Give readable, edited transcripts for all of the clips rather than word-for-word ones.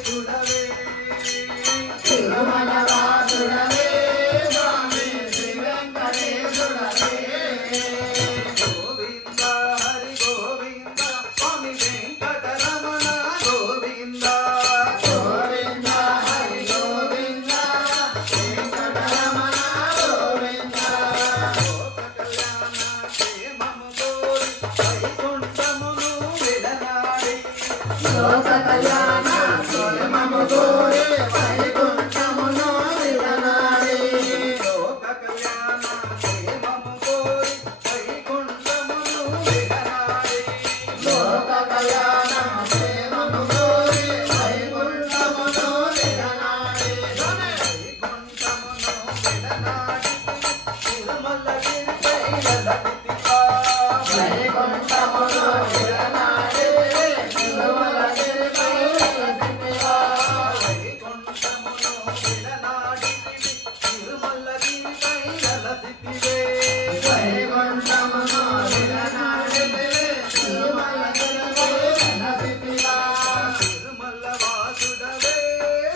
వెంకటేశుడవే తిరుమల వాసుడవే స్వామి శ్రీ వెంకటేశుడవే గోవింద హరి గోవింద స్వామి వెంకటరమణ గోవింద గోవింద హరి గోవింద వెంకటరమణ గోవింద లోక కళ్యాణ క్షేమము కోరి వైకుంఠమును విడనాడి లోక కళ్యాణ క్షేమము కోరి వైకుంఠమును విడనాడి లోక కళ్యాణ క్షేమము కోరి వైకుంఠమును విడనాడి లోక కళ్యాణ క్షేమము కోరి వైకుంఠమును విడనాడి వైకుంఠమును విడనాడి తిరుమలగిరిపై వెలసితివా వైకుంఠమును విడనాడి తిరుమలగిరిపై వెలసితివా వైకుంఠమును విడనాడి తిరుమలగిరిపై వెలసితివే వైకుంఠమును విడనాడి తిరుమలగిరిపై వెలసితివా తిరుమల వాసుడవే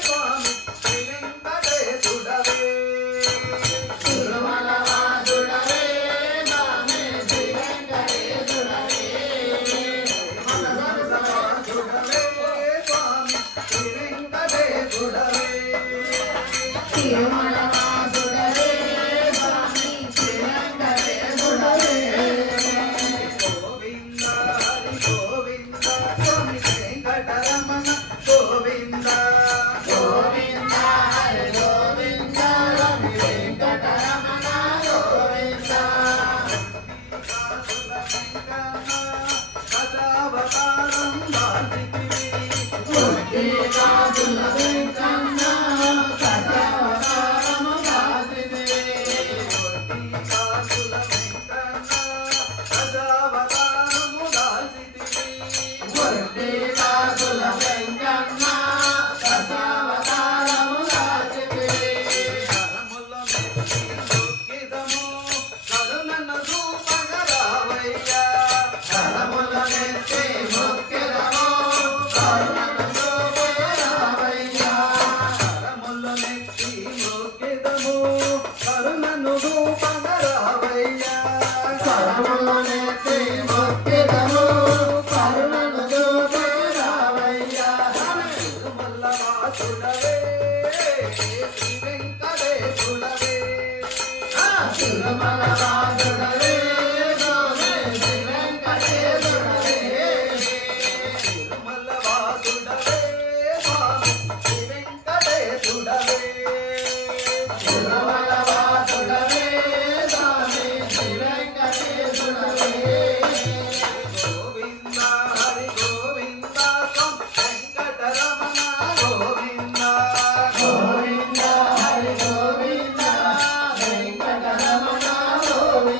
స్వామి శ్రీ వెంకటేశుడవే తిరుమల వాసుడవే స్వామి శ్రీ వెంకటేశుడవే తిరుమల వాసుడవే స్వామి శ్రీ వెంకటేశుడవే తిరుమల వాసుడవే స్వామి శ్రీ వెంకటేశుడవే గోవింద హరి గోవింద స్వామి వెంకటరమణ గోవింద గోవింద హరి గోవింద స్వామి వెంకటరమణ గోవింద కాసుల వెంకన్న కథావతారం దాల్చితివి ముక్తి కాసుల వెంకన్న కథావతారము దాల్చితివి ముక్తి కాసుల వెంకన్న కథావతారము దాల్చితివి ముక్తి కాసుల వెంకన్న కథావతారము దాల్చితివి కరముల మెచ్చి మొక్కిదము కరుణను చూపగరావయ్యా కరముల మెచ్చి మొక్కిదము కరుణను చూపగరావయ్యా కరముల మెచ్చి మొక్కిదము కరుణను చూపగరావయ్యా కరముల మెచ్చి మొక్కిదము కరుణను చూపగరావయ్యా తిరుమల వాసుడవే శ్రీ వెంకటేశుడవే తిరుమల వాసుడవే స్వామి శ్రీ వెంకటేశుడవే తిరుమల వాసుడవే స్వామి శ్రీ వెంకటేశుడవే తిరుమల వాసుడవే స్వామి శ్రీ వెంకటేశుడవే గోవింద హరి గోవింద స్వామి వెంకటరమణ గోవింద గోవింద హరి గోవింద వెంకటరమణ గోవింద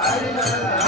హరి